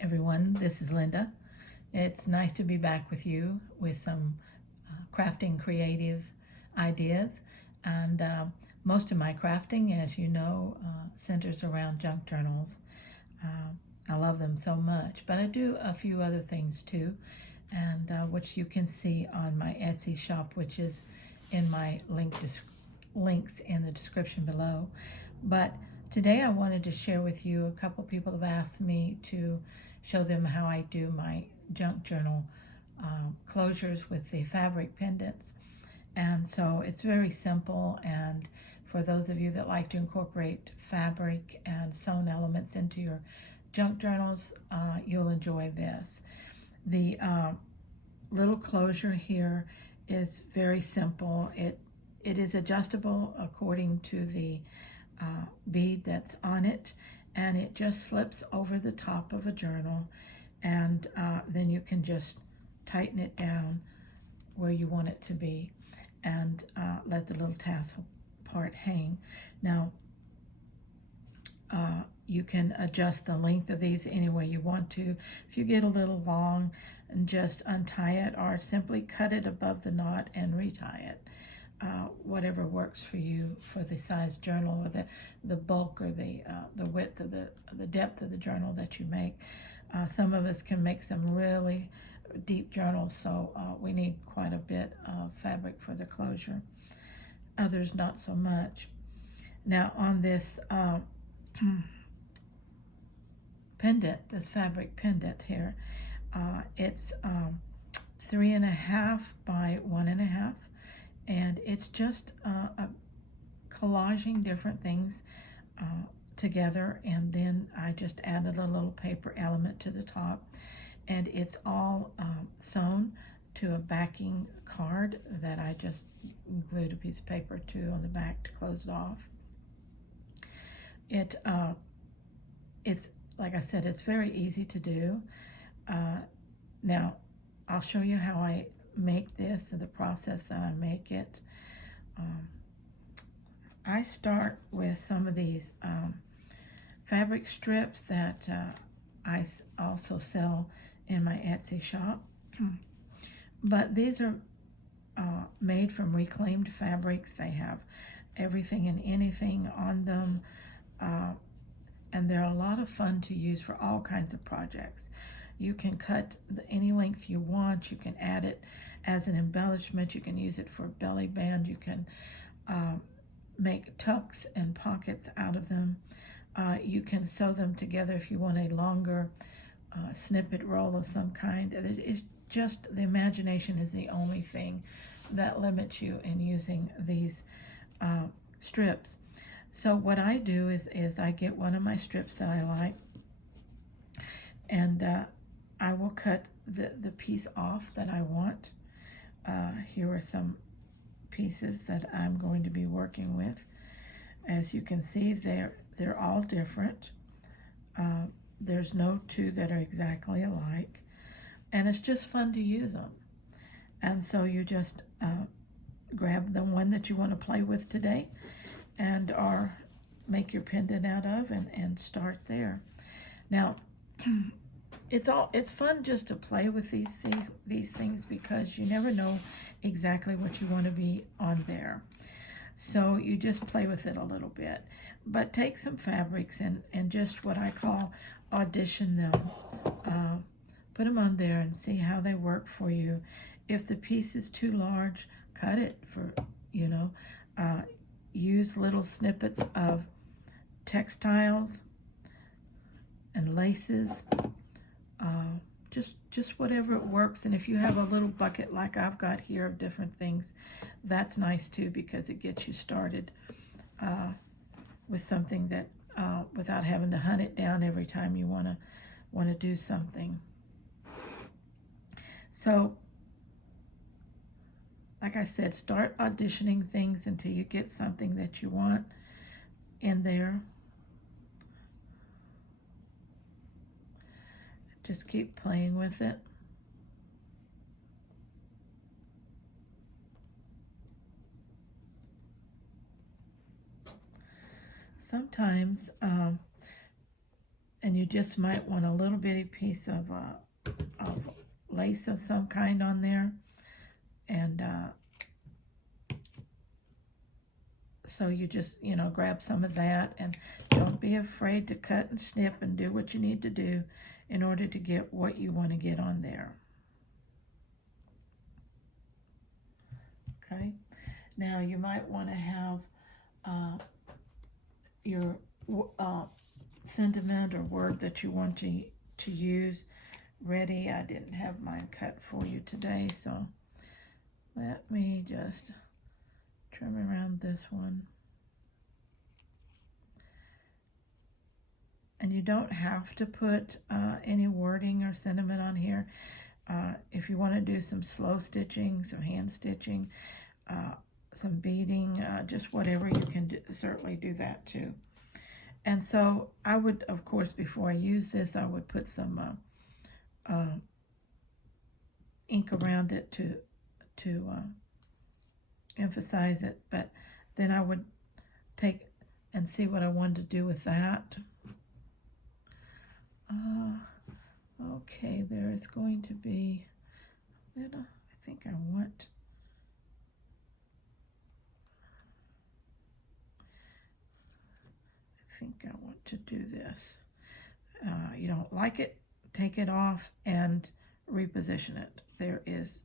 everyone, this is Linda. It's nice to be back with you with some crafting creative ideas. And most of my crafting, as you know, centers around junk journals. I love them so much, but I do a few other things too, and which you can see on my Etsy shop, which is in my links in the description below. But today I wanted to share with you, a couple people have asked me to show them how I do my junk journal closures with the fabric pendants. And so it's very simple, and for those of you that like to incorporate fabric and sewn elements into your junk journals, you'll enjoy this. The little closure here is very simple. It is adjustable according to the bead that's on it, and it just slips over the top of a journal, and then you can just tighten it down where you want it to be, and let the little tassel part hang. Now you can adjust the length of these any way you want to. If you get a little long, and just untie it, or simply cut it above the knot and retie it. Whatever works for you for the size journal, or the bulk, or the width of the depth of the journal that you make. Some of us can make some really deep journals, so we need quite a bit of fabric for the closure. Others not so much. Now on this pendant, this fabric pendant here, it's 3.5 by 1.5, and it's just collaging different things together, and then I just added a little paper element to the top, and it's all sewn to a backing card that I just glued a piece of paper to on the back to close it off. It's like I said, it's very easy to do. Now I'll show you how I make this and the process that I make it. I start with some of these fabric strips that I also sell in my Etsy shop. But these are made from reclaimed fabrics. They have everything and anything on them, and they're a lot of fun to use for all kinds of projects. You can cut any length you want. You can add it as an embellishment. You can use it for a belly band. You can make tucks and pockets out of them. You can sew them together if you want a longer snippet roll of some kind. It's just, the imagination is the only thing that limits you in using these strips. So what I do is I get one of my strips that I like, and I will cut the piece off that I want. Here are some pieces that I'm going to be working with. As you can see, they're all different. There's no two that are exactly alike, and it's just fun to use them. And so you just grab the one that you want to play with today, and or make your pendant out of, and start there. Now it's fun just to play with these things, because you never know exactly what you want to be on there. So you just play with it a little bit, but take some fabrics and just what I call audition them. Put them on there and see how they work for you. If the piece is too large, cut it for, use little snippets of textiles and laces, just whatever works. And if you have a little bucket like I've got here of different things, that's nice too, because it gets you started with something that without having to hunt it down every time you want to do something. So like I said, start auditioning things until you get something that you want in there. Just keep playing with it. Sometimes And you just might want a little bitty piece of lace of some kind on there. And so you just, grab some of that, and don't be afraid to cut and snip and do what you need to do in order to get what you want to get on there. Okay, now you might want to have your sentiment or word that you want to use ready. I didn't have mine cut for you today, so let me just trim around this one. And you don't have to put any wording or sentiment on here. If you want to do some slow stitching, some hand stitching, some beading, just whatever, you can certainly do that too. And so I would, of course, before I use this, I would put some ink around it to emphasize it, but then I would take and see what I wanted to do with that. Okay, there is going to be, I think I want, to do this. You don't like it, take it off and reposition it. There is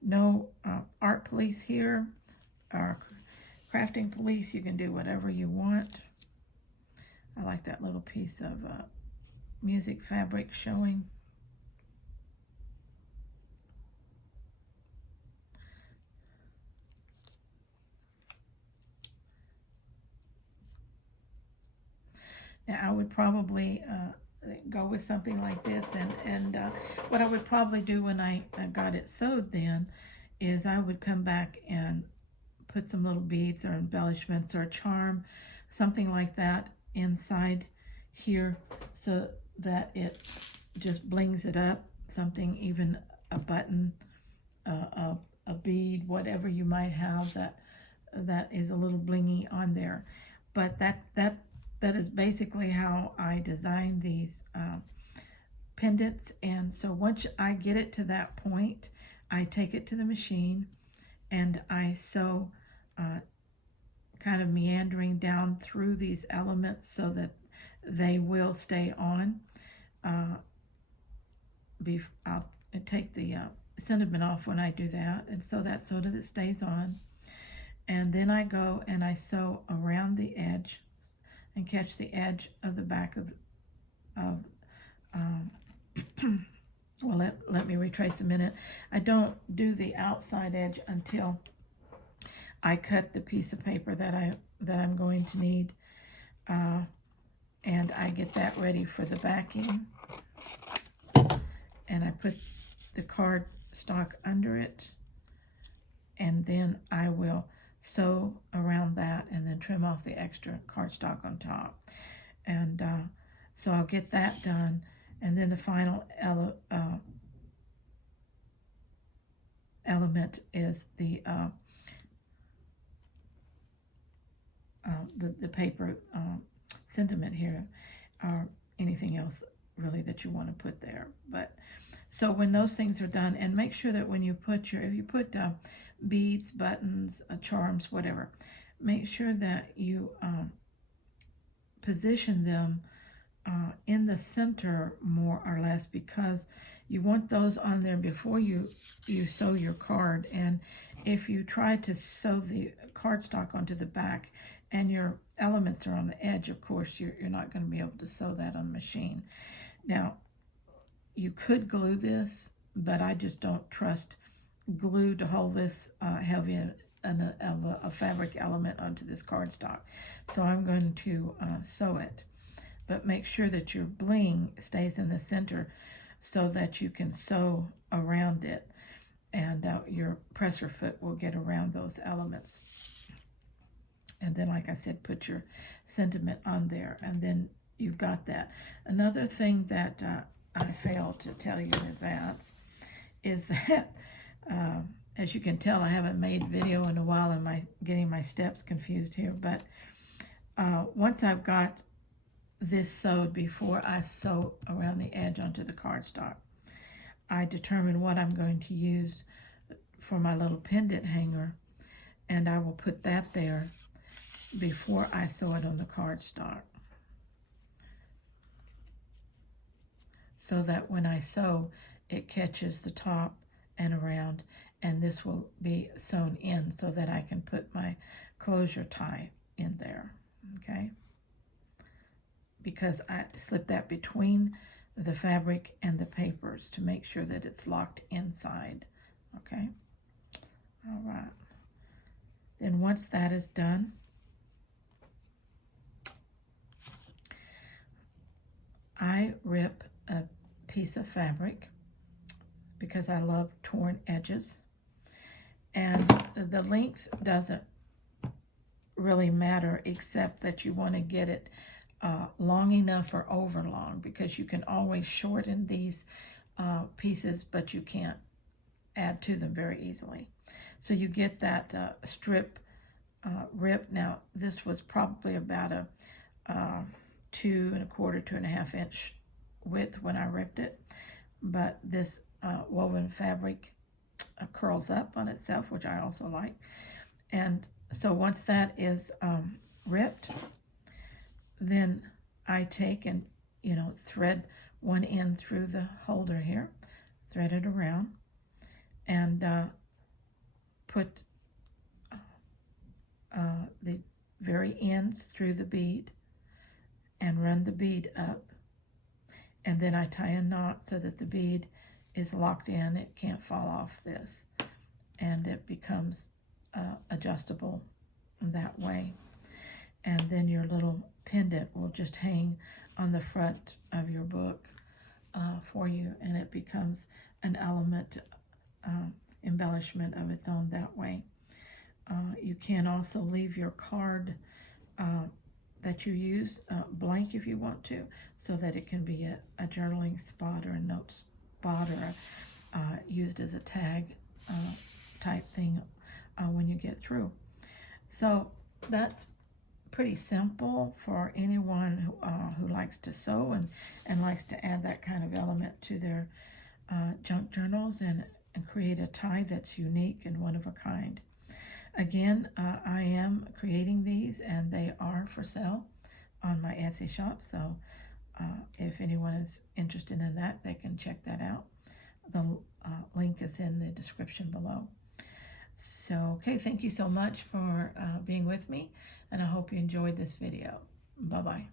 no art police here, or crafting police. You can do whatever you want. I like that little piece of music fabric showing. Now I would probably go with something like this, and what I would probably do when I got it sewed then is I would come back and put some little beads or embellishments or a charm, something like that inside here, so that it just blings it up, something, even a button, a bead, whatever you might have that is a little blingy on there. But that is basically how I design these pendants. And so once I get it to that point, I take it to the machine and I sew kind of meandering down through these elements so that they will stay on. I'll take the sentiment off when I do that, and sew that so that it stays on. And then I go and I sew around the edge and catch the edge of the back of well, let me retrace a minute. I don't do the outside edge until I cut the piece of paper that I'm going to need, and I get that ready for the backing, and I put the card stock under it, and then I will sew around that and then trim off the extra cardstock on top. And so I'll get that done, and then the final element is the paper sentiment here, or anything else really that you want to put there. But so when those things are done, and make sure that when you put if you put beads, buttons, charms, whatever, make sure that you position them in the center more or less, because you want those on there before you sew your card. And if you try to sew the cardstock onto the back and your elements are on the edge, of course you're not going to be able to sew that on the machine. Now you could glue this, but I just don't trust glue to hold this heavy a fabric element onto this cardstock. So I'm going to sew it, but make sure that your bling stays in the center so that you can sew around it, and your presser foot will get around those elements. And then, like I said, put your sentiment on there, and then you've got that. Another thing that I failed to tell you in advance is that, as you can tell, I haven't made video in a while, and getting my steps confused here. But once I've got this sewed before I sew around the edge onto the cardstock. I determine what I'm going to use for my little pendant hanger, and I will put that there before I sew it on the cardstock, so that when I sew, it catches the top and around, and this will be sewn in so that I can put my closure tie in there, okay? Because I slip that between the fabric and the papers to make sure that it's locked inside, okay? All right. Then once that is done, I rip a piece of fabric because I love torn edges, and the length doesn't really matter, except that you want to get it long enough or over long, because you can always shorten these pieces, but you can't add to them very easily. So you get that strip rip. Now this was probably about a 2 1/4, 2.5 inch width when I ripped it, but this woven fabric curls up on itself, which I also like. And so once that is ripped, then I take and thread one end through the holder here, thread it around, and put the very ends through the bead and run the bead up, and then I tie a knot so that the bead is locked in. It can't fall off this, and it becomes adjustable that way. And then your little pendant will just hang on the front of your book for you, and it becomes an element embellishment of its own that way. You can also leave your card that you use blank if you want to, so that it can be a journaling spot or a note spot, or used as a tag type thing when you get through. So that's pretty simple for anyone who likes to sew and likes to add that kind of element to their junk journals and create a tie that's unique and one of a kind. Again, I am creating these, and they are for sale on my Etsy shop, so if anyone is interested in that, they can check that out. The link is in the description below. So, okay, thank you so much for being with me, and I hope you enjoyed this video. Bye-bye.